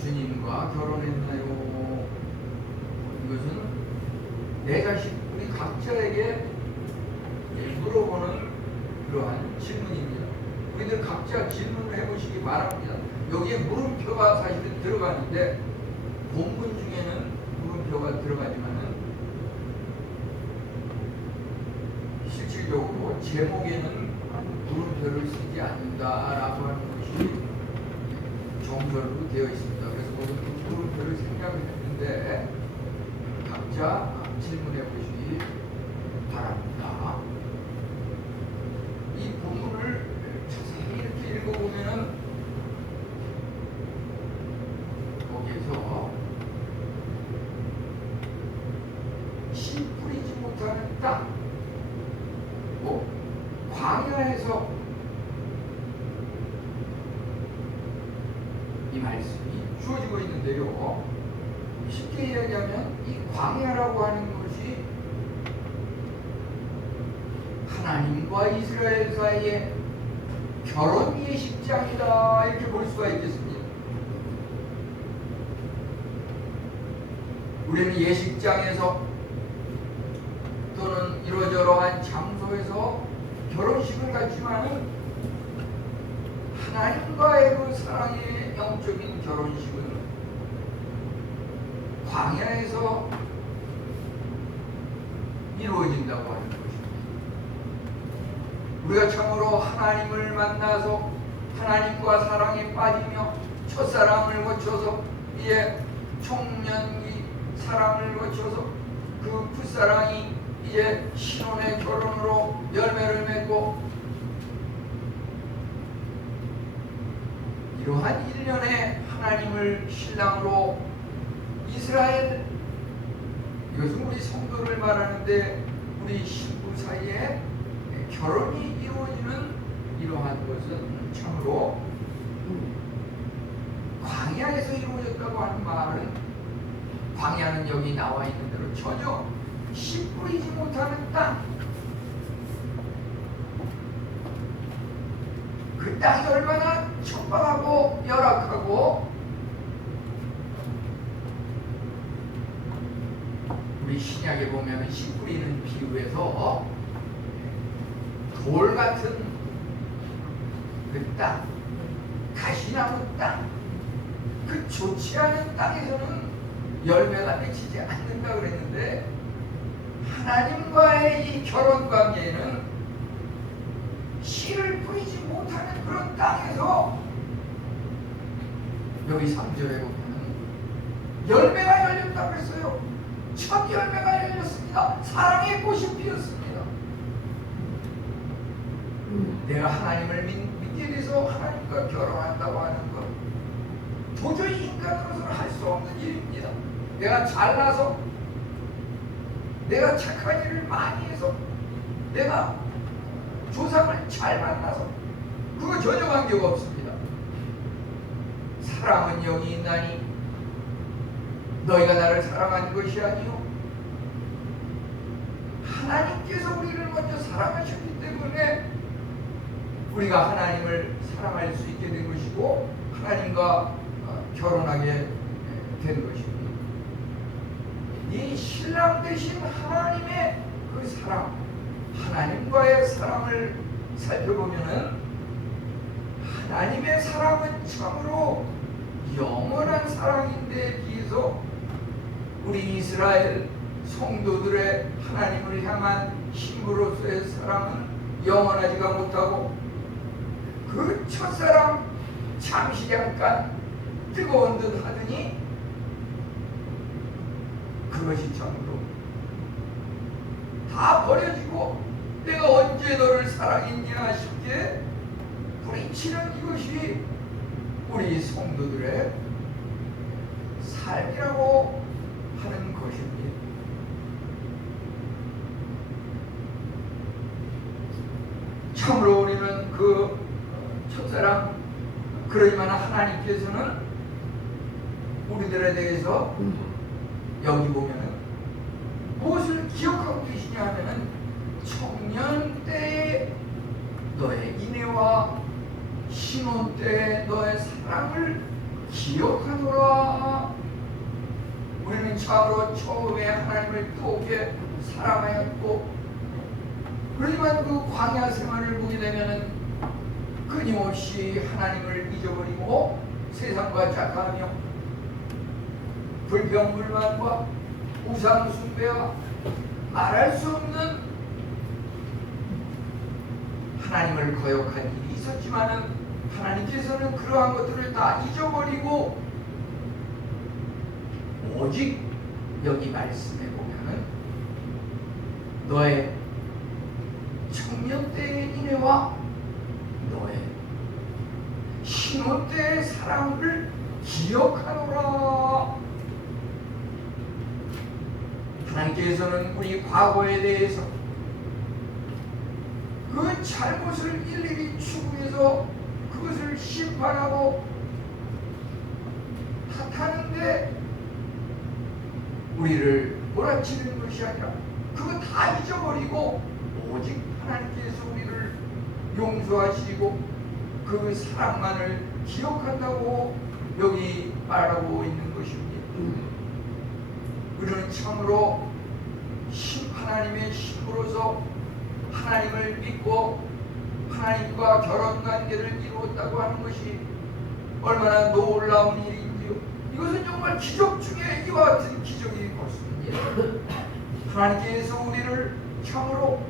주님과 결혼했나요? 이것은 내 자식, 우리 각자에게 물어보는 그러한 질문입니다. 우리들 각자 질문을 해보시기 바랍니다. 여기에 물음표가 사실은 들어가는데 본문 중에는 물음표가 들어가지만은 실질적으로 제목에는 물음표를 쓰지 않는다라고 하는 것이 정설로 되어 있습니다. 그래서 모두 그 물음표를 생각을 했는데 각자 질문해 보시기 바랍니다. 이 본문을 자세히 이렇게 읽어보면은 거기에서 씨 뿌리지 못하는 땅, 광야에서 이 말씀이 주어지고 있는데요. 쉽게 이야기하면 이 광야라고 하는 것이 하나님과 이스라엘 사이의 결혼 예식장이다, 이렇게 볼 수가 있겠습니다. 우리는 예식장에서 또는 이러저러한 장소에서 결혼식을 갖지만은 하나님과의 그 사랑의 영적인 결혼식은 광야에서 이루어진다고 하는 것입니다. 우리가 참으로 하나님을 만나서 하나님과 사랑에 빠지며 첫사랑을 거쳐서 이제 청년기 사랑을 거쳐서 그 풋사랑이 이제 신혼의 결혼으로 열매를 맺고 이러한 일련의 하나님을 신랑으로 이스라엘, 이것은 우리 성도를 말하는데 우리 신부 사이에 결혼이 이루어지는 이러한 것은 참으로 광야에서 이루어졌다고 하는 말은, 광야는 여기 나와 있는 대로 전혀 씨 뿌리지 못하는 땅, 그 땅이 얼마나 척박하고 열악하고, 우리 신약에 보면 씨 뿌리는 비유에서 돌 같은 그 땅, 가시나무 땅, 그 좋지 않은 땅에서는 열매가 맺히지 않는다 그랬는데, 하나님과의 이 결혼 관계에는 씨를 뿌리지 못하는 그런 땅에서, 여기 3절에 보면 열매가 열렸다고 했어요. 첫 열매가 열렸습니다. 사랑의 꽃이 피었습니다. 내가 하나님을 믿게 돼서 하나님과 결혼한다고 하는 것, 도저히 인간으로서는 할 수 없는 일입니다. 내가 잘나서, 내가 착한 일을 많이 해서, 내가 조상을 잘 만나서, 그거 전혀 관계가 없습니다. 사랑은 여기 있나니 너희가 나를 사랑한 것이 아니요 하나님께서 우리를 먼저 사랑하셨기 때문에 우리가 하나님을 사랑할 수 있게 된 것이고 하나님과 결혼하게 된 것입니다. 이 신랑 되신 하나님의 그 사랑, 하나님과의 사랑을 살펴보면은 하나님의 사랑은 참으로 영원한 사랑인데 비해서 우리 이스라엘 성도들의 하나님을 향한 신부로서의 사랑은 영원하지가 못하고, 그 첫사랑 잠시 잠깐 뜨거운 듯 하더니 그것이 참으로 다 버려지고 내가 언제 너를 사랑했냐 싶게 뿌리치는 이것이 우리 성도들의 삶이라고 하는 것입니다. 참으로 우리는 그 첫사랑, 그러지만 하나님께서는 우리들에 대해서 여기 보면은 무엇을 기억하고 계시냐 하면은 청년 때의 너의 인애와 신혼 때의 너의 사랑을 기억하노라 참으로 처음에 하나님을 뜨겁게 사랑하였고, 그렇지만 그 광야 생활을 보게 되면은 끊임없이 하나님을 잊어버리고 세상과 짝하며 불평불만과 우상숭배와 말할 수 없는 하나님을 거역한 일이 있었지만은 하나님께서는 그러한 것들을 다 잊어버리고 오직 여기 말씀에 보면은 너의 청년 때의 인애와 너의 신혼 때의 사랑을 기억하노라. 하나님께서는 우리 과거에 대해서 그 잘못을 일일이 추구해서 그것을 심판하고 탓하는데 우리를 몰아치는 것이 아니라 그거 다 잊어버리고 오직 하나님께서 우리를 용서하시고 그 사랑만을 기억한다고 여기 말하고 있는 것입니다. 우리는 참으로 하나님의 신부로서 하나님을 믿고 하나님과 결혼관계를 이루었다고 하는 것이 얼마나 놀라운 일인지요. 이것은 정말 기적 중에 이와 같은 기적이 없습니다. 하나님께서 우리를 참으로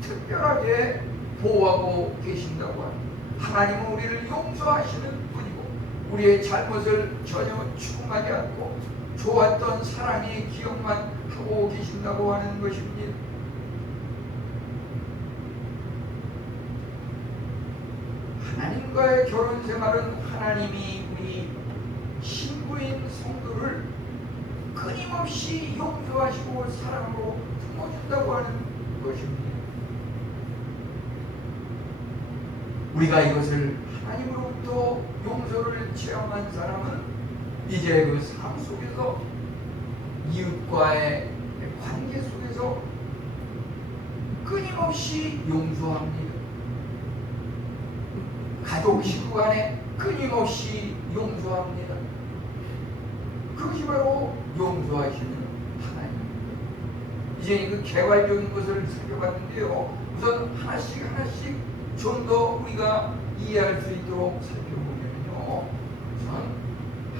특별하게 보호하고 계신다고 합니다. 하나님은 우리를 용서하시는 분이고 우리의 잘못을 전혀 추궁하지 않고 좋았던 사랑의 기억만 하고 계신다고 하는 것입니다. 하나님과의 결혼 생활은 하나님이 우리 신부인 성도를 끊임없이 용서하시고 사랑으로 품어준다고 하는 것입니다. 우리가 이것을 하나님으로부터 용서를 체험한 사람은 이제 그 삶 속에서 이웃과의 관계 속에서 끊임없이 용서합니다. 가족 식구 간에 끊임없이 용서합니다. 그것이 바로 용서하시는 하나님입니다. 이제 그 개괄적인 것을 살펴봤는데요. 우선 하나씩 좀 더 우리가 이해할 수 있도록 살펴보면요. 우선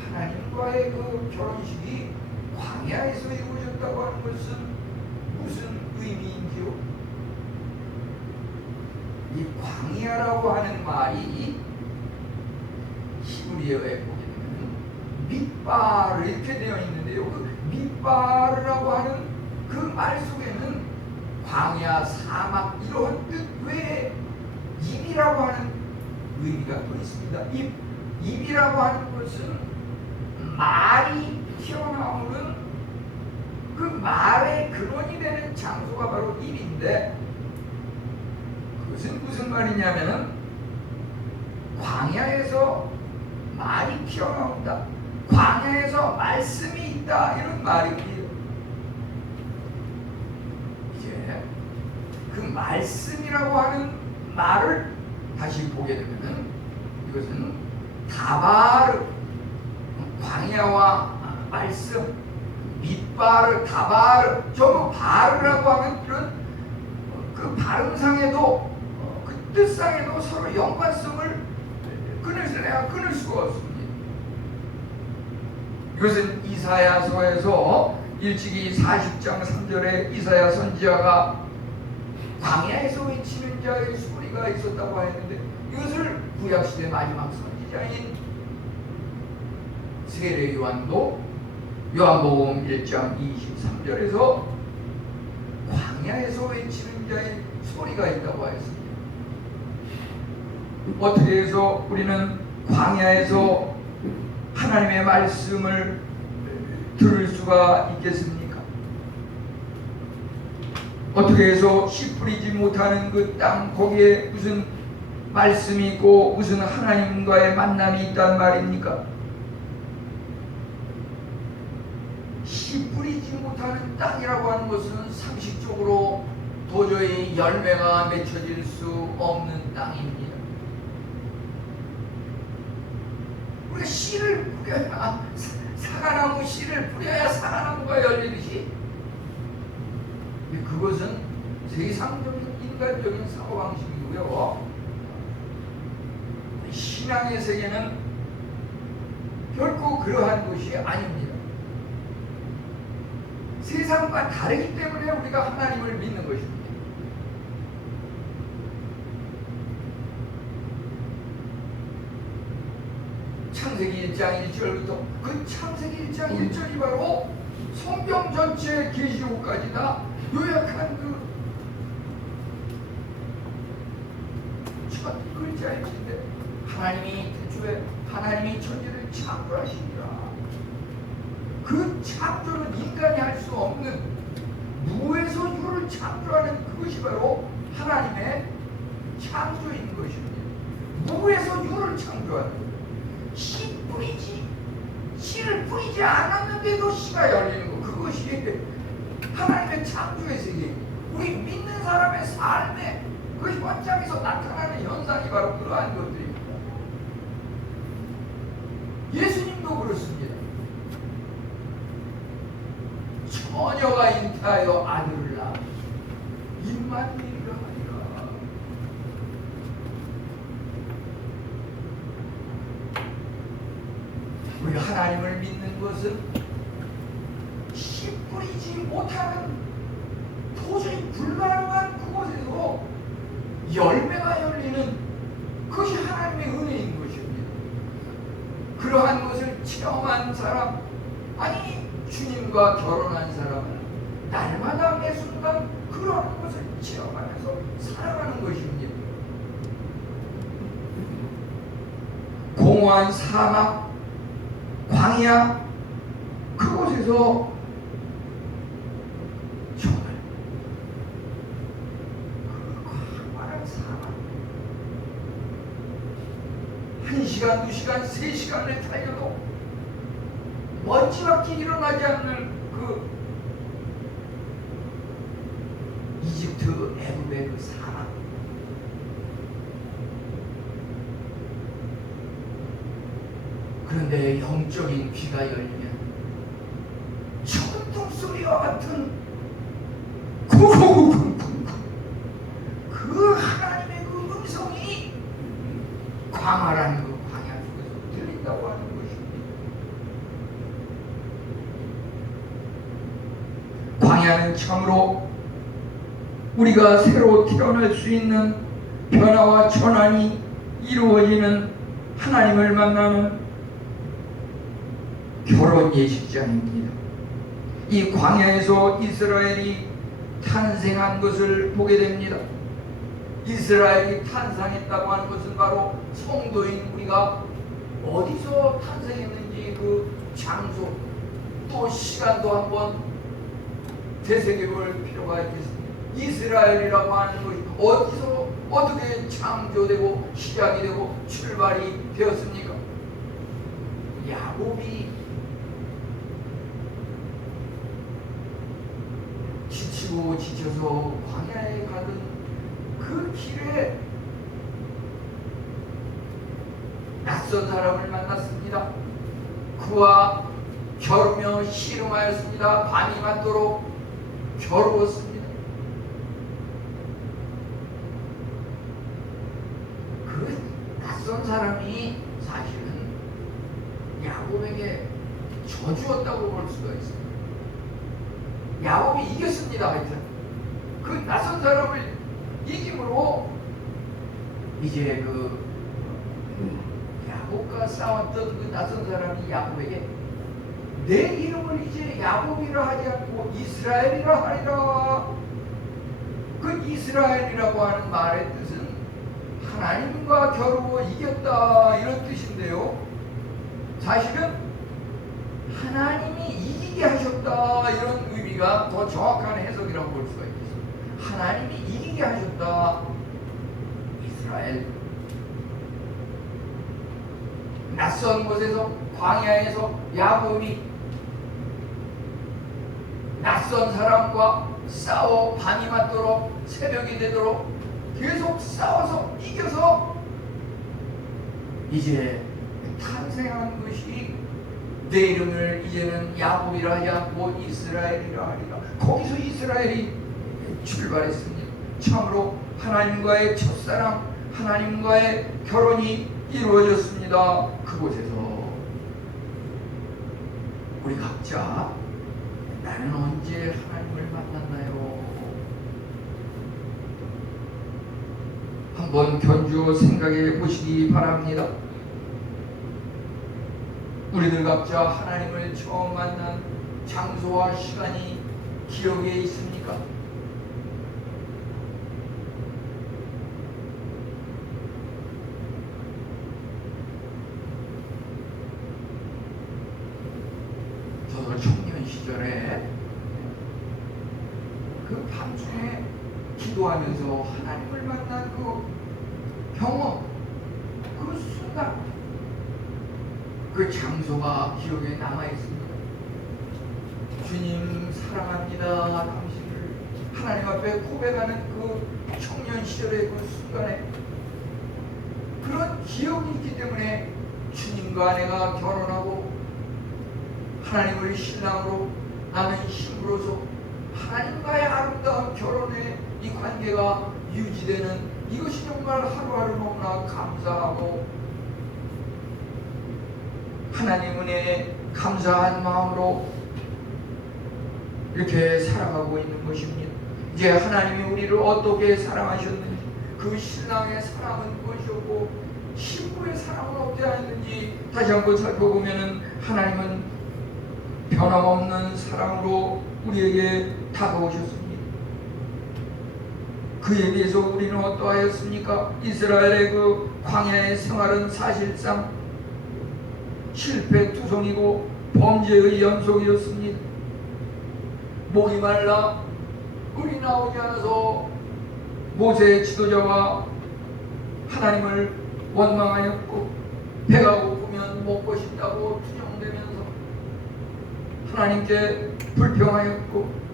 하나님과의 그 결혼식이 광야에서 이루어졌다고 하는 것은 무슨 의미인지요? 이 광야라고 하는 말이 히브리어에 보게 되면 밑바르 이렇게 되어 있는데요. 그 밑바르라고 하는 그 말 속에는 광야, 사막 이런 뜻 외에 입이라고 하는 의미가 또 있습니다. 입이라고 하는 것은 말이 튀어나오는 그 말의 근원이 되는 장소가 바로 입인데, 그것은 무슨 말이냐면은 광야에서 말이 튀어나온다, 광야에서 말씀이 있다, 이런 말입니다. 이제 그 말씀이라고 하는 말을 다시 보게 되면은 이것은 다바르, 광야와 말씀, 밑바르, 다바르, 전부 바르라고 하는 그런 그 발음상에도 그 뜻상에도 서로 연관성을 끊을 수가 없습니다. 이것은 이사야서에서 일찍이 40장 3절에 이사야 선지자가 광야에서 외치는 자의 소리가 있었다고 했는데, 이것을 구약시대 마지막 선지자인 세례 요한도 요한복음 1장 23절에서 광야에서 외치는 자의 소리가 있다고 하였습니다. 어떻게 해서 우리는 광야에서 하나님의 말씀을 들을 수가 있겠습니까? 어떻게 해서 씨 뿌리지 못하는 그 땅, 거기에 무슨 말씀이 있고 무슨 하나님과의 만남이 있단 말입니까? 씨 뿌리지 못하는 땅이라고 하는 것은 상식적으로 도저히 열매가 맺혀질 수 없는 땅입니다. 우리가 씨 씨를 뿌려야 사과나무 씨를 뿌려야 사과나무가 열리듯이 그것은 세상적인 인간적인 사고방식이고요. 신앙의 세계는 결코 그러한 것이 아닙니다. 세상과 다르기 때문에 우리가 하나님을 믿는 것입니다. 창세기 1장 1절부터 그 창세기 1장 1절이 바로 성경 전체 계시록까지 다 요약한 그 첫 글자인데 하나님이 태초에 하나님이 천지를 창조하시니라. 그 창조는 인간이 할 수 없는 무에서 유를 창조하는 그것이 바로 하나님의 창조인 것입니다. 무에서 유를 창조하는 것. 씨 뿌리지 씨를 뿌리지 않았는데도 씨가 열리는 것. 그것이 하나님의 창조의 세계입니다. 우리 믿는 사람의 삶에 그 현장에서 나타나는 현상이 바로 그러한 것들입니다. 예수님도 그렇습니다. 처녀가 잉태하여 아들을 낳아 임마누엘이라 하리라. 우리가 하나님을 믿는 것은 씨 뿌리지 못하는 도저히 불가능한 그곳에서 열매가 열리는 그것이 하나님의 은혜인 것입니다. 그러한 것을 체험한 사람, 아니 주님과 결혼한 사람은 날마다 매 순간 그러한 것을 체험하면서 살아가는 것입니다. 공허한 사막, 광야, 그곳에서 정말 그 광활한 사막 1시간, 2시간, 3시간을 달려도 먼지밖에 일어나지 않는 그 이집트 애굽의 그 사막, 그런데 영적인 귀가 열리면 천둥 소리와 같은 쿵쿵쿵쿵쿵 그 하나님의 그 음성이 광활한 그 광야 속에서 들린다고 하는 것입니다. 광야는 참으로 우리가 새로 태어날 수 있는 변화와 전환이 이루어지는 하나님을 만나는 결혼 예식장입니다. 이 광야에서 이스라엘이 탄생한 것을 보게 됩니다. 이스라엘이 탄생했다고 하는 것은 바로 성도인 우리가 어디서 탄생했는지 그 장소 또 시간도 한번 되새겨볼 필요가 있겠습니다. 이스라엘이라고 하는 것이 어디서 어떻게 창조되고 시작이 되고 출발이 되었습니까? 야곱이 지치고 지쳐서 광야에 가던 그 길에 낯선 사람을 만났습니다. 그와 겨루며 씨름하였습니다. 밤이 맞도록 겨루었습니다. 그 낯선 사람이 사실은 야곱에게 저주었다고 볼 수가 있습니다. 야곱이 이겼습니다. 하여튼 그 낯선 사람을 이김으로 이제 그 야곱과 싸웠던 그 낯선 사람이 야곱에게 내 이름을 이제 야곱이라 하지 않고 이스라엘이라 하리라. 그 이스라엘이라고 하는 말의 뜻은 하나님과 겨루어 이겼다 이런 뜻인데요. 사실은 하나님이 이기게 하셨다 이런 의미가 더 정확한 해석이라고 볼 수가 있습니다. 하나님이 이기게 하셨다. 이스라엘 낯선 곳에서 광야에서 야곱이 낯선 사람과 싸워 밤이 맞도록 새벽이 되도록 계속 싸워서 이겨서 이제 탄생한 것이 내 이름을 이제는 야곱이라 하지 않고 이스라엘이라 하리라. 거기서 이스라엘이 출발했습니다. 참으로 하나님과의 첫사랑, 하나님과의 결혼이 이루어졌습니다. 그곳에서 우리 각자 나는 언제 하나님을 만났나요? 한번 견주어 생각해 보시기 바랍니다. 우리들 각자 하나님을 처음 만난 장소와 시간이 기억에 있습니까? 저도 청년 시절에 그 밤중에 기도하면서 하나님을 만난 그 경험, 그 순간, 그 장소가 기억에 남아있습니다. 주님 사랑합니다. 당신을 하나님 앞에 고백하는 그 청년 시절의 그 순간에 그런 기억이 있기 때문에 주님과 내가 결혼하고 하나님을 신랑으로 나는 신부로서 하나님과의 아름다운 결혼의 이 관계가 유지되는 이것이 정말 하루하루 너무나 감사하고 하나님 은혜에 감사한 마음으로 이렇게 살아가고 있는 것입니다. 이제 하나님이 우리를 어떻게 사랑하셨는지, 그 신랑의 사랑은 무엇이었고 신부의 사랑은 어떠했는지 다시 한번 살펴보면 하나님은 변함없는 사랑으로 우리에게 다가오셨습니다. 그에 비해서 우리는 어떠하였습니까? 이스라엘의 그 광야의 생활은 사실상 실패투성이고 범죄의 연속이었습니다. 목이 말라 꿀이 나오지 않아서 모세의 지도자와 하나님을 원망하였고, 배가 고프면 먹고 싶다고 투정대면서 하나님께 불평하였고,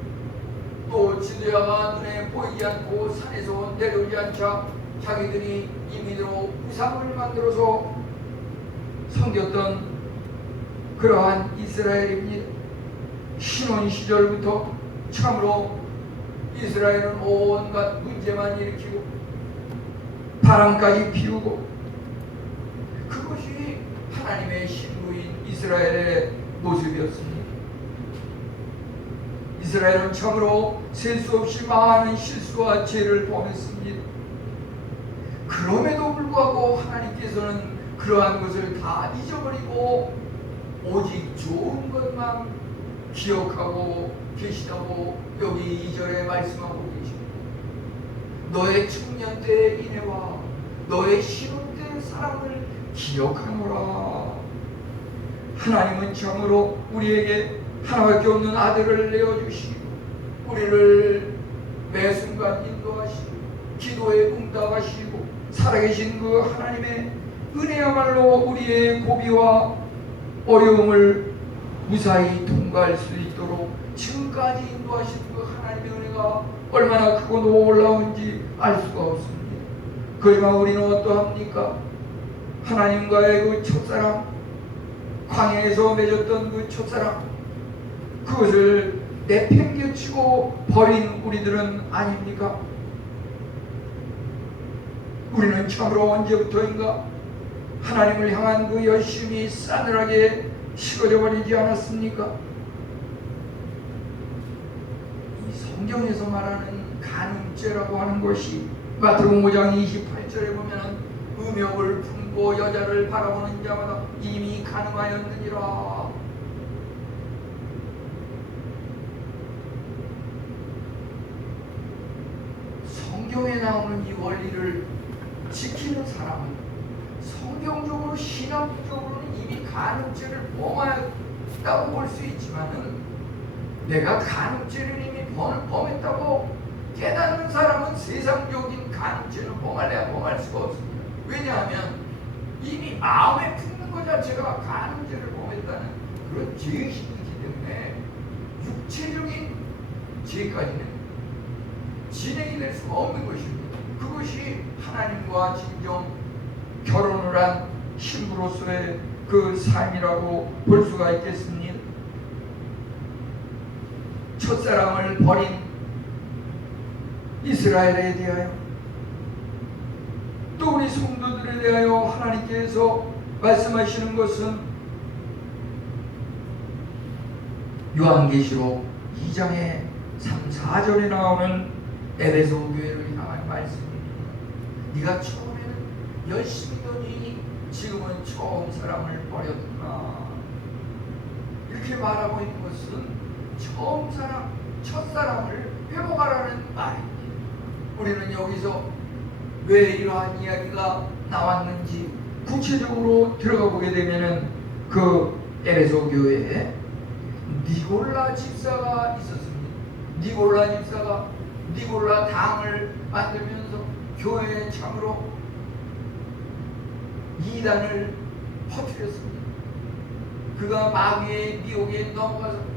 또 지도자가 눈에 보이지 않고 산에서 내려오지 않자 자기들이 임의대로 우상을 만들어서 섬겼던 그러한 이스라엘입니다. 신혼 시절부터 참으로 이스라엘은 온갖 문제만 일으키고 바람까지 피우고, 그것이 하나님의 신부인 이스라엘의 모습이었습니다. 이스라엘은 참으로 셀 수 없이 많은 실수와 죄를 범했습니다. 그럼에도 불구하고 하나님께서는 그러한 것을 다 잊어버리고 오직 좋은 것만 기억하고 계시다고 여기 2절에 말씀하고 계십니다. 너의 청년 때의 인애와 너의 신혼 때의 사랑을 기억하노라. 하나님은 참으로 우리에게 하나밖에 없는 아들을 내어주시고 우리를 매 순간 인도하시고 기도에 응답하시고 살아계신 그 하나님의 은혜야말로 우리의 고비와 어려움을 무사히 통과할 수 있도록 지금까지 인도하신 그 하나님의 은혜가 얼마나 크고 놀라운지 알 수가 없습니다. 그러나 우리는 어떠합니까? 하나님과의 그 첫사랑, 광야에서 맺었던 그 첫사랑, 그것을 내팽개치고 버린 우리들은 아닙니까? 우리는 참으로 언제부터인가 하나님을 향한 그 열심이 싸늘하게 식어져 버리지 않았습니까? 이 성경에서 말하는 간음죄라고 하는 것이 마태복음 5장 28절에 보면 음욕을 품고 여자를 바라보는 자마다 이미 간음하였느니라. 성경에 나오는 이 원리를 지키는 사람은 성경적으로 신학적으로는 이미 간음죄를 범했다고 볼 수 있지만은 내가 간음죄를 이미 범했다고 깨닫는 사람은 세상적인 간음죄는 범할래야 범할 수가 없습니다. 왜냐하면 이미 마음에 품는 것 자체가 간음죄를 범했다는 그런 죄의식이기 때문에 육체적인 죄까지는 진행이 될 수가 없는 것입니다. 그것이 하나님과 진정 결혼을 한 신부로서의 그 삶이라고 볼 수가 있겠습니다. 첫사랑을 버린 이스라엘에 대하여 또 우리 성도들에 대하여 하나님께서 말씀하시는 것은 요한계시록 2장의 3, 4절에 나오는 에베소 교회를 향한 말씀입니다. 네가 처음에는 열심히 더니 지금은 처음 사랑을 버렸구나. 이렇게 말하고 있는 것은 처음 사랑, 첫사랑을 회복하라는 말입니다. 우리는 여기서 왜 이러한 이야기가 나왔는지 구체적으로 들어가 보게 되면은 그 에베소 교회에 니골라 집사가 있었습니다. 니골라 집사가 니골라 당을 만들면서 교회에 참으로 이단을 퍼뜨렸습니다. 그가 마귀의 미혹에 넘어가서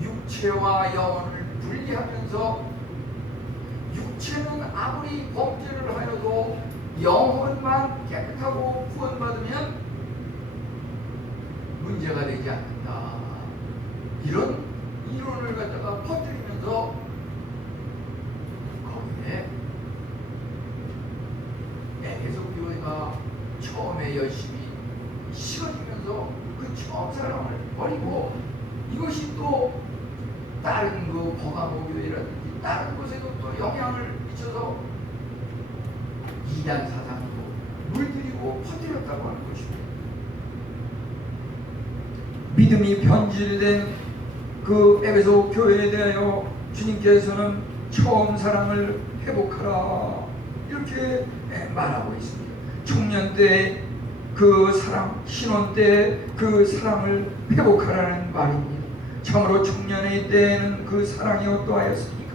육체와 영혼을 분리하면서 육체는 아무리 범죄를 하여도 영혼만 깨끗하고 구원받으면 문제가 되지 않는다. 이런 이론을 갖다가 퍼뜨리면서 거기에 에베소 교회가 처음에 열심히 씌워지면서 그 처음 사랑을 버리고 이것이 또 다른 그 버가모 교회라든지 다른 곳에도 또 영향을 미쳐서 이단 사상으로 물들이고 퍼뜨렸다고 하는 것입니다. 믿음이 변질된 그 에베소 교회에 대하여 주님께서는 처음 사랑을 회복하라 이렇게 말하고 있습니다. 청년 때 그 사랑, 신혼 때 그 사랑을 회복하라는 말입니다. 참으로 청년의 때에는 그 사랑이 어떠하였습니까?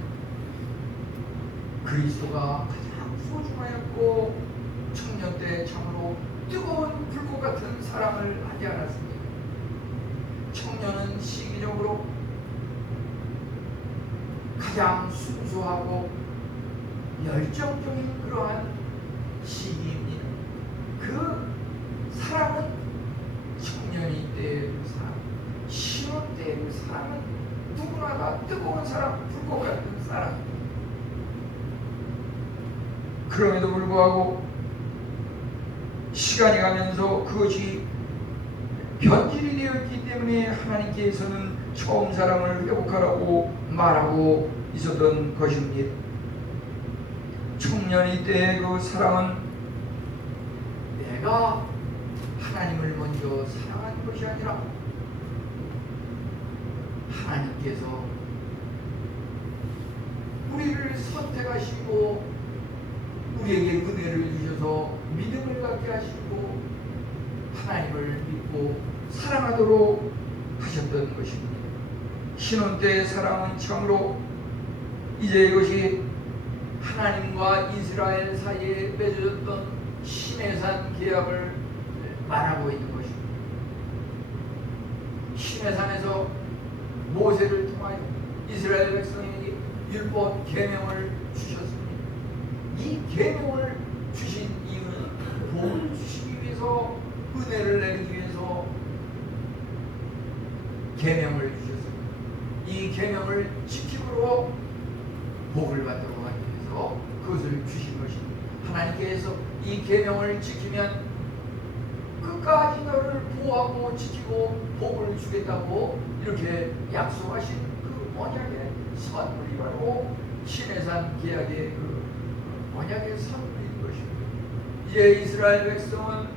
그리스도가 가장 소중하였고 청년 때 참으로 뜨거운 불꽃 같은 사랑을 하지 않았습니까? 청년은 시기적으로 가장 순수하고 열정적인 그러한 시기입니다. 그 사랑은 청년이 때의 그 사랑, 신혼 때의 그 사랑은 누구나 다 뜨거운 사랑, 불꽃 같은 사랑입니다. 그럼에도 불구하고 시간이 가면서 그것이 변질이 되었기 때문에 하나님께서는 처음 사랑을 회복하라고 말하고 있었던 것입니다. 청년이 때의 그 사랑은 내가 하나님을 먼저 사랑한 것이 아니라 하나님께서 우리를 선택하시고 우리에게 은혜를 주셔서 믿음을 갖게 하시고 하나님을 믿고 사랑하도록 하셨던 것입니다. 신혼 때의 사랑은 참으로 이제 이것이 하나님과 이스라엘 사이에 맺어졌던 시내산 계약을 말하고 있는 것입니다. 시내산에서 모세를 통하여 이스라엘 백성에게 율법 계명을 주셨습니다. 이 계명을 주신 이유는 복을 주시기 위해서, 은혜를 내리기 위해서 계명을 주셨습니다. 이 계명을 지킴으로 복을 받도록 하기 위해서 그것을 주신 것입니다. 하나님께서 이 계명을 지키면 끝까지 너를 보호하고 지키고 복을 주겠다고 이렇게 약속하신 그 언약의 선물이 바로 시내산 계약의 그 언약의 선물인 것입니다. 이제 이스라엘 백성은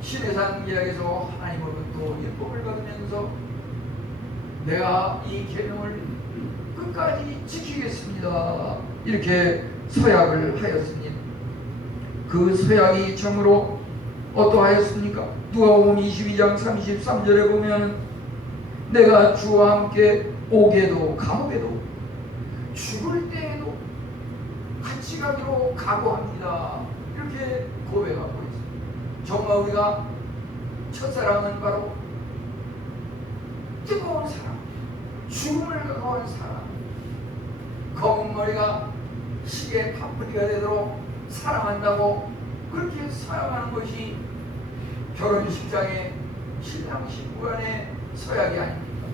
시내산 계약에서 하나님으로부터 율법을 받으면서 내가 이 계명을 끝까지 지키겠습니다 이렇게 서약을 하였습니다. 그 서약이 참으로 어떠하였습니까? 누가복음 22장 33절에 보면 내가 주와 함께 옥에도 감옥에도 죽을 때에도 같이 가기로 각오합니다 이렇게 고백하고 있습니다. 정말 우리가 첫사랑은 바로 뜨거운 사랑, 죽음을 가까운 사랑, 검은 머리가 시계 파뿌리가 되도록 사랑한다고 그렇게 사랑하는 것이 결혼식장에 신랑 신부 간의 서약이 아닙니까?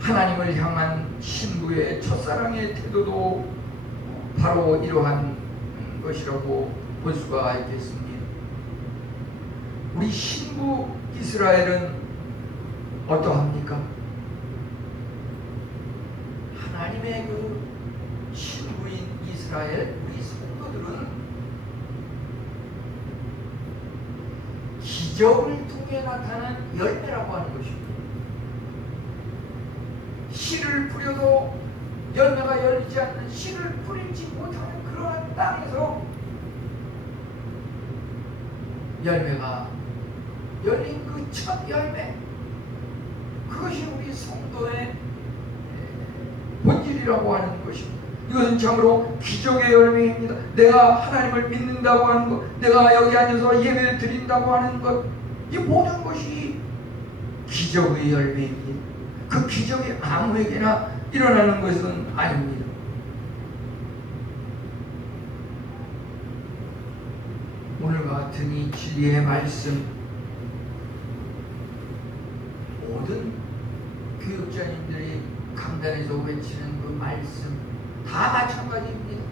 하나님을 향한 신부의 첫사랑의 태도도 바로 이러한 것이라고 볼 수가 있겠습니다. 우리 신부 이스라엘은 어떠합니까? 하나님의 그 신부인 이스라엘, 우리 성도들은 기적을 통해 나타난 열매라고 하는 것입니다. 씨를 뿌려도 열매가 열리지 않는, 씨를 뿌리지 못하는 그러한 땅에서 열매가 열린 그 첫 열매, 그것이 우리 성도의 본질이라고 하는 것입니다. 이것은 참으로 기적의 열매입니다. 내가 하나님을 믿는다고 하는 것, 내가 여기 앉아서 예배를 드린다고 하는 것, 이 모든 것이 기적의 열매입니다. 그 기적이 아무에게나 일어나는 것은 아닙니다. 오늘과 같은 이 진리의 말씀, 모든 교육자님들이 강단에서 외치는 그 말씀 다 마찬가지입니다.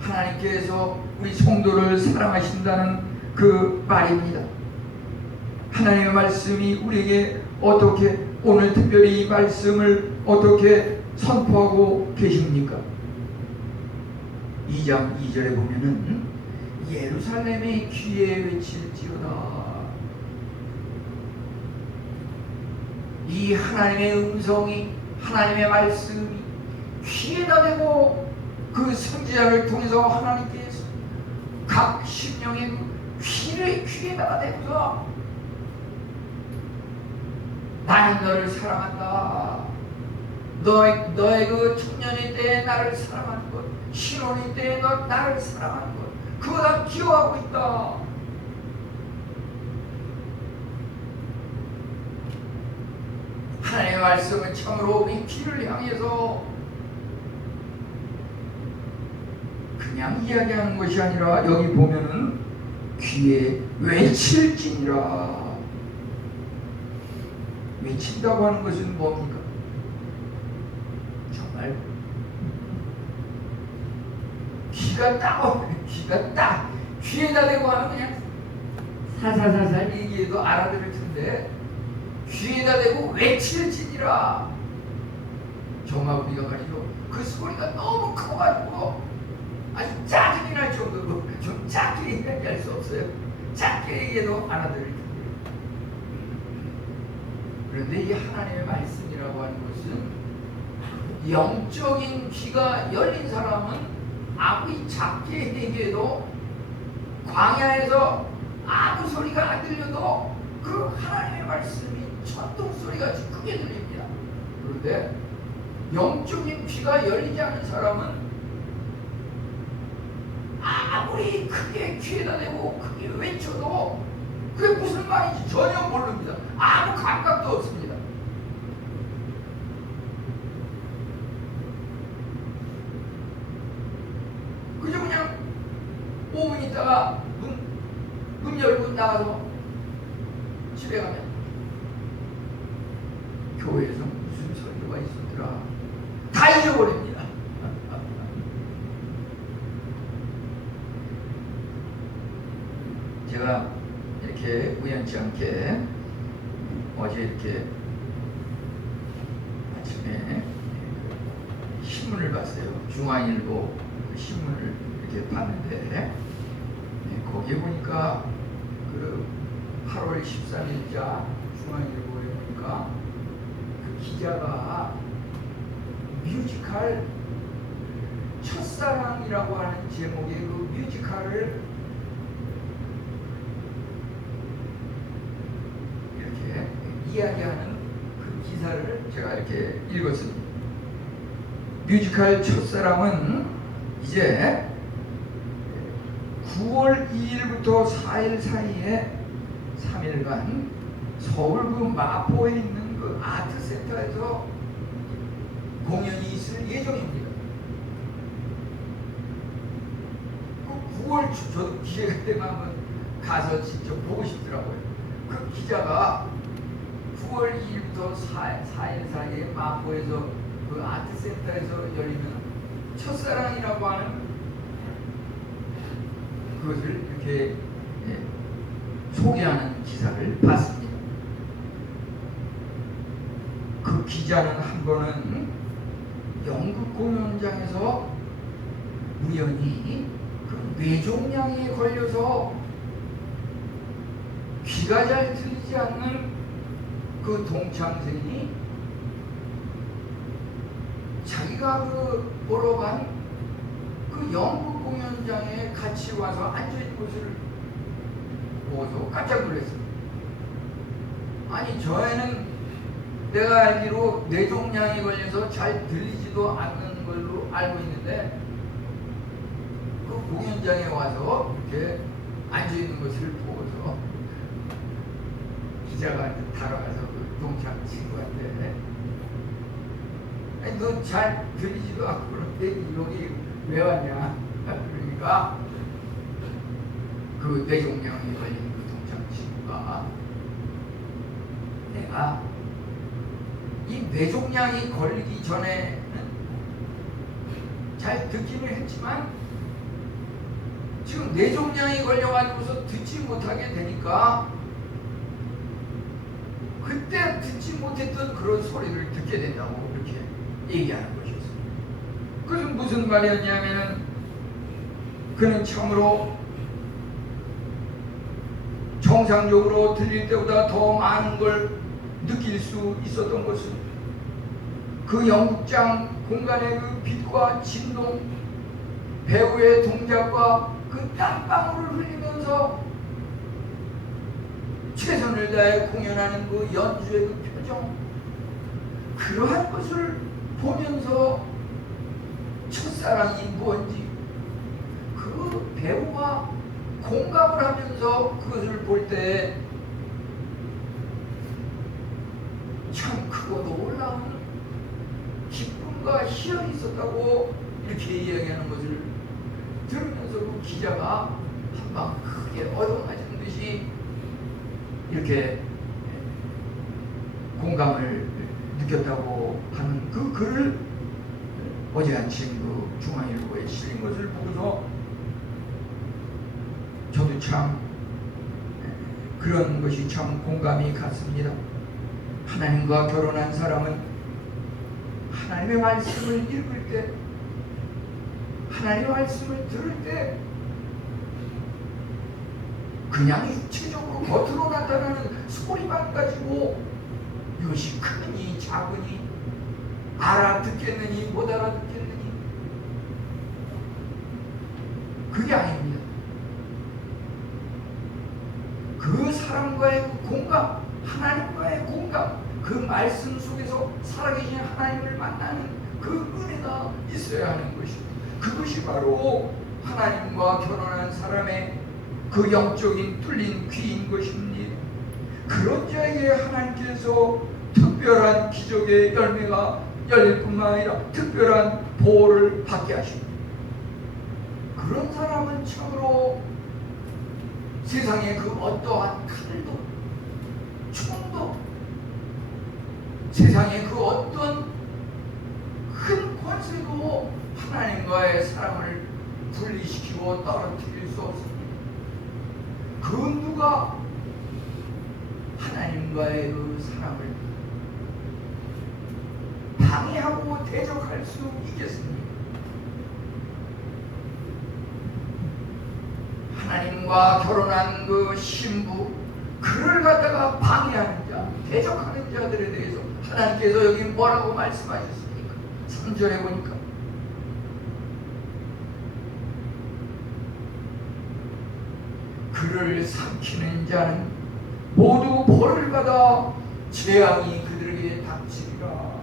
하나님께서 우리 성도를 사랑하신다는 그 말입니다. 하나님의 말씀이 우리에게 어떻게, 오늘 특별히 이 말씀을 어떻게 선포하고 계십니까? 2장 2절에 보면은 예루살렘의 귀에 외칠지어다. 이 하나님의 음성이, 하나님의 말씀이 귀에다 대고 그 선지자를 통해서 하나님께서 각 심령의 귀에다가 대고서 나는 너를 사랑한다. 너의 그 청년의 때에 나를 사랑하는 것, 신혼의 때에 너 나를 사랑하는 것, 그거 다 기억하고 있다. 하나님의 말씀은 참으로 우리 귀를 향해서 그냥 이야기하는 것이 아니라 여기 보면은 귀에 외칠지니라. 외친다고 하는 것은 뭡니까? 정말 귀가 딱 귀에다 대고 하면 그냥 살살살살 얘기해도 알아들을 텐데, 귀에다 대고 외칠지니라. 정말 우리가 말이죠, 그 소리가 너무 커가지고 아주 짜증이 날 정도로 좀 작게 얘기할 수 없어요. 작게 얘기해도 알아들을 텐데. 그런데 이 하나님의 말씀이라고 하는 것은 영적인 귀가 열린 사람은 아무리 작게 얘기해도, 광야에서 아무 소리가 안 들려도 그 하나님의 말씀이 천둥 소리같이 크게 들립니다. 그런데 영적인 귀가 열리지 않은 사람은 아무리 크게 귀에다 대고 크게 외쳐도 그게 무슨 말인지 전혀 모릅니다. 아무 감각도 없습니다. 그저 그냥 5분 있다가 문 열고 나가서 집에 가면 교회에서 무슨 설교가 있었더라 다 잊어버립니다. 제가 이렇게 우연치 않게 어제 이렇게 아침에 신문을 봤어요. 중앙일보 신문을 이렇게 봤는데, 거기에 보니까 그 8월 13일자 중앙일보에 보니까 그 기자가 뮤지컬 첫사랑이라고 하는 제목의 그 뮤지컬을 이렇게 이야기하는 그 기사를 제가 이렇게 읽었습니다. 뮤지컬 첫사랑은 이제 9월 2일부터 4일 사이에 3일간 서울 그 마포에 있는 그 아트센터에서 공연이 있을 예정입니다. 저도 기회가 되면 한번 가서 직접 보고 싶더라고요. 그 기자가 9월 2일부터 4일 사이에 마포에서 그 아트센터에서 열리는 첫사랑이라고 하는 그것을 이렇게 소개하는 기사를 봤습니다. 그 기자는 한 번은 연극 공연장에서 우연히 그 뇌종양에 걸려서 귀가 잘 들리지 않는 그 동창생이 자기가 그 보러 간 그 연극 공연장에 같이 와서 앉아있는 것을 보고서 깜짝 놀랐습니다. 아니 저 애는 내가 알기로 뇌종양에 걸려서 잘 들리지도 않는 걸로 알고 있는데 그 공연장에 와서 이렇게 앉아있는 것을 보고서 기자가 다가가서 그 동창 친구한테 아니 너 잘 들리지도 않고 그런데 여기 왜 왔냐? 그러니까 그 뇌종양에 걸린 그 동창 친구가 내가 이 뇌종양이 걸리기 전에는 잘 듣기는 했지만 지금 뇌종양이 걸려가지고서 듣지 못하게 되니까 그때 듣지 못했던 그런 소리를 듣게 된다고 이렇게 얘기하는 것이었습니다. 그것은 무슨 말이었냐면 그는 참으로 정상적으로 들릴 때보다 더 많은 걸 느낄 수 있었던 것은 그 연극장 공간의 그 빛과 진동, 배우의 동작과 그 땀방울을 흘리면서 최선을 다해 공연하는 그 연주의 그 표정, 그러한 것을 보면서 첫사랑이 뭔지 그 배우와 공감을 하면서 그것을 볼 때 참 크고 놀라운 기쁨과 희열이 있었다고 이렇게 이야기하는 것을 들으면서 그 기자가 한방 크게 얻어맞은 듯이 이렇게 공감을 느꼈다고 하는 그 글을 어제 아침 그 중앙일보에 실린 것을 보고서 저도 참 그런 것이 참 공감이 갔습니다. 하나님과 결혼한 사람은 하나님의 말씀을 읽을 때, 하나님의 말씀을 들을 때 그냥 육체적으로 겉으로 나타나는 소리만 가지고 이것이 크니 작으니 알아듣겠느니 못 알아듣겠느니 그게 아닙니다. 그 사람과의 그 공감, 하나님과의 공감, 그 말씀 속에서 살아계신 하나님을 만나는 그 은혜가 있어야 하는 것입니다. 그것이 바로 하나님과 결혼한 사람의 그 영적인 뚫린 귀인 것입니다. 그런 자에게 하나님께서 특별한 기적의 열매가 열릴 뿐만 아니라 특별한 보호를 받게 하십니다. 그런 사람은 참으로 세상의 그 어떠한 칼도 총도 세상의 그 어떤 큰 권세도 하나님과의 사랑을 분리시키고 떨어뜨릴 수 없습니다. 그 누가 하나님과의 그 사랑을 방해하고 대적할 수 있겠습니까? 하나님과 결혼한 그 신부, 그를 갖다가 방해하는 자, 대적하는 자들에 대해서 하나님께서 여기 뭐라고 말씀하셨습니까? 3절에 보니까 그를 삼키는 자는 모두 벌을 받아 재앙이 그들에게 닥치리라.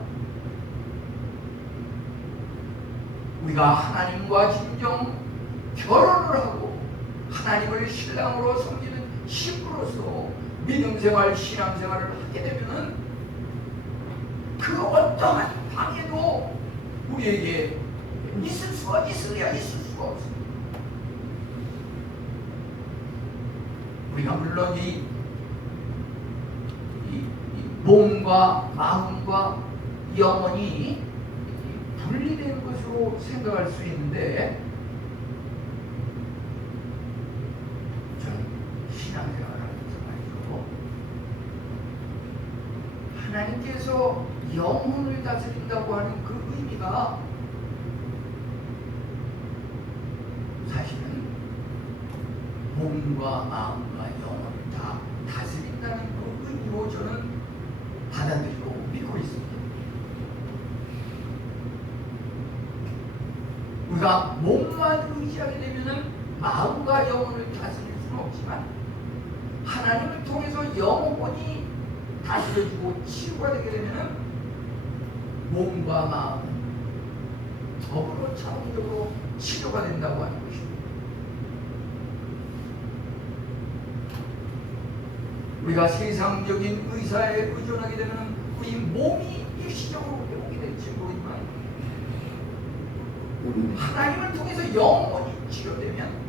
우리가 하나님과 진정 결혼을 하고 하나님을 신랑으로 섬기는 신부로서 믿음생활, 신앙생활을 하게 되면은 그 어떠한 방해도 우리에게 있을 수가 없습니다. 우리가 물론 이 몸과 마음과 영혼이 분리된 것으로 생각할 수 있는데, 저는 신앙생활을 하면서 말이죠, 하나님께서 영혼을 다스린다고 하는 그 의미가 사실은 몸과 마음과 영혼을 다 다스린다는 그 의미로 저는 받아들이고 믿고 있습니다. 우리가 몸만 의지하게 되면 마음과 영혼을 다스릴 수는 없지만, 하나님을 통해서 영혼이 다스려지고 치유가 되게 되면 몸과 마음은 더불어 자동적으로 치료가 된다고 하는 것입니다. 우리가 세상적인 의사에 의존하게 되면 우리 몸이 일시적으로 회복이 될지 모르지만, 하나님을 통해서 영혼이 치료되면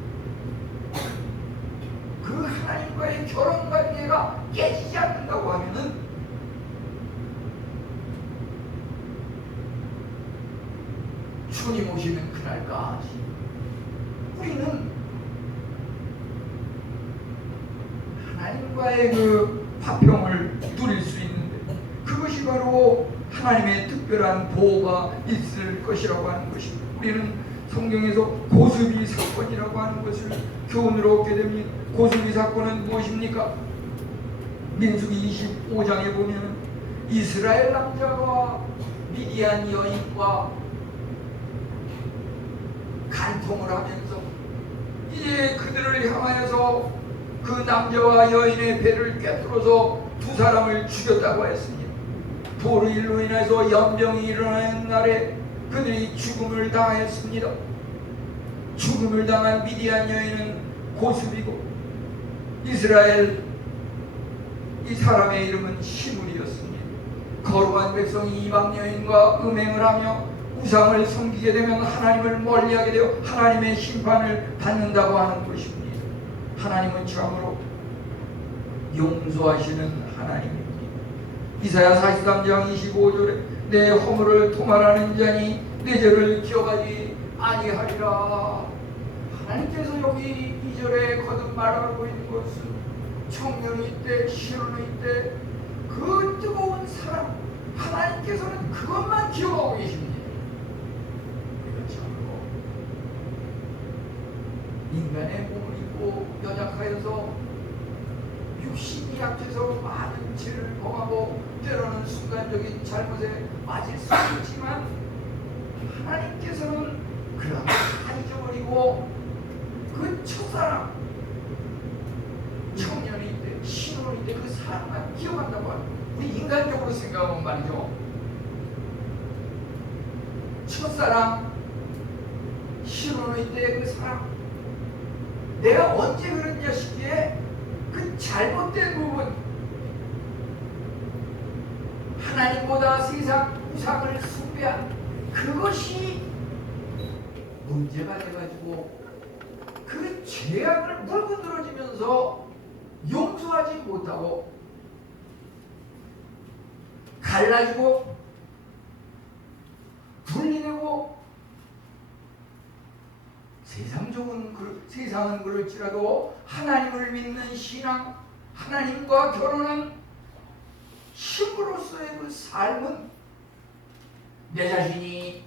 그 하나님과의 결혼 관계가 깨지지 않는다고 하면은 주님 오시는 그날까지 우리는 하나님과의 그 화평을 누릴 수 있는데, 그것이 바로 하나님의 특별한 보호가 있을 것이라고 하는 것입니다. 우리는 성경에서 고스비 사건이라고 하는 것을 교훈으로 얻게 됩니다. 고스비 사건은 무엇입니까? 민수기 25장에 보면 이스라엘 남자가 미디안 여인과 간통을 하면서 이제 그들을 향하여서 그 남자와 여인의 배를 꿰뚫어서 두 사람을 죽였다고 했습니다. 도로 일로 인해서 연병이 일어나는 날에 그들이 죽음을 당하였습니다. 죽음을 당한 미디안 여인은 고스비고, 이스라엘 이 사람의 이름은 시므리였습니다. 거룩한 백성이 이방 여인과 음행을 하며 우상을 섬기게 되면 하나님을 멀리하게 되어 하나님의 심판을 받는다고 하는 것입니다. 하나님은 참으로 용서하시는 하나님입니다. 이사야 43장 25절에 내 허물을 토말하는 자니 내 죄를 기억하지 아니하리라. 하나님께서 여기 2절에 거듭 말하고 있는 것은 청년이 있대, 신혼이 있대, 그 뜨거운 사랑, 하나님께서는 그것만 기억하고 계십니다. 우리가 참으로 인간의 몸을 입고 연약하여서 육신이 약해서 많은 죄를 범하고 때로는 순간적인 잘못에 빠질 수 있지만, 하나님께서는 그런 걸 다 잊어버리고 그 첫사랑, 청년이 때, 신혼이 때 그 사랑만 기억한다고 하는 거예요. 우리 인간적으로 생각하면 말이죠, 첫사랑, 신혼이 때 그 사랑, 내가 언제 그랬냐 싶기에 그 잘못된 부분, 하나님보다 세상 우상을 숭배한 그것이 문제가 돼가지고 그 죄악을 물고 늘어지면서 용서하지 못하고 갈라지고 분리되고, 세상은 그럴지라도 하나님을 믿는 신앙, 하나님과 결혼한 신부로서의 그 삶은 내 자신이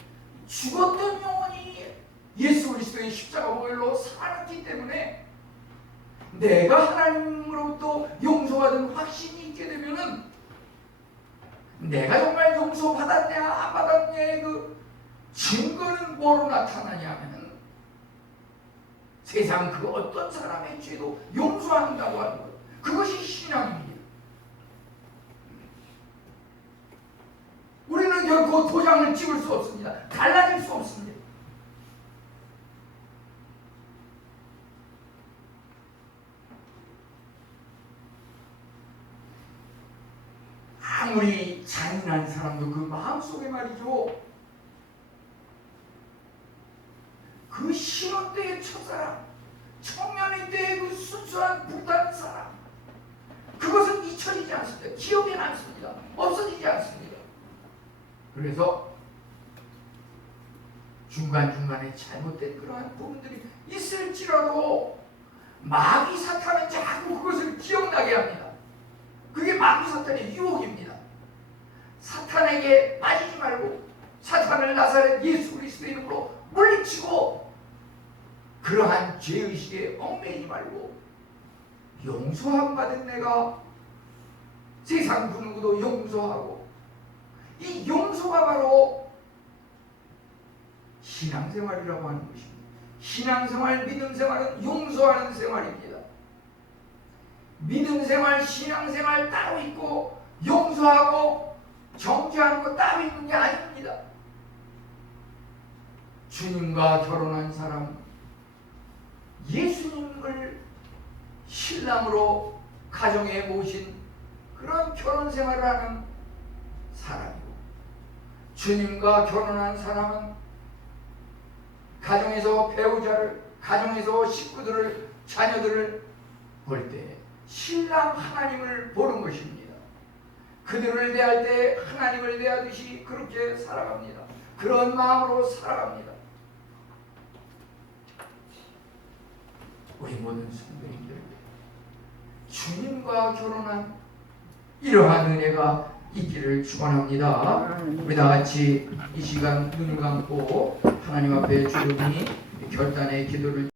죽었던 영혼이 예수 그리스도의 십자가 보혈로 살았기 때문에 내가 하나님으로부터 용서받은 확신이 있게 되면은 내가 정말 용서받았냐 안 받았냐의 그 증거는 뭐로 나타나냐 하면은 세상 그 어떤 사람의 죄도 용서한다고 하는 것, 그것이 신앙입니다. 우리는 결코 도장을 찍을 수 없습니다. 달라질 수 없습니다. 아무리 잔인한 사람도 그 마음속에 말이죠, 그 신혼 때의 첫사랑, 청년의 하나님 때의 그 순수한 불타는 사랑, 그것은 잊혀지지 않습니다. 기억에 남습니다. 없어지지 않습니다. 그래서 중간중간에 잘못된 그러한 부분들이 있을지라도 마귀 사탄은 자꾸 그것을 기억나게 합니다. 그게 마귀 사탄의 유혹입니다. 사탄에게 빠지지 말고 사탄을 나사렛 예수 그리스도의 이름으로 물리치고 그러한 죄의식에 얽매이지 말고 용서함 받은 내가 세상 그 누구도 용서하고, 이 용서가 바로 신앙생활이라고 하는 것입니다. 신앙생활, 믿음생활은 용서하는 생활입니다. 믿음생활, 신앙생활 따로 있고 용서하고 정죄하는 거 따로 있는 게 아닙니다. 주님과 결혼한 사람, 예수님을 신랑으로 가정에 모신 그런 결혼 생활을 하는 사람이고, 주님과 결혼한 사람은 가정에서 배우자를, 가정에서 식구들을, 자녀들을 볼 때 신랑 하나님을 보는 것입니다. 그들을 대할 때 하나님을 대하듯이 그렇게 살아갑니다. 그런 마음으로 살아갑니다. 우리 모든 성도님들, 주님과 결혼한 이러한 은혜가 있기를 축원합니다. 우리 다 같이 이 시간 눈을 감고 하나님 앞에 조용히 결단의 기도를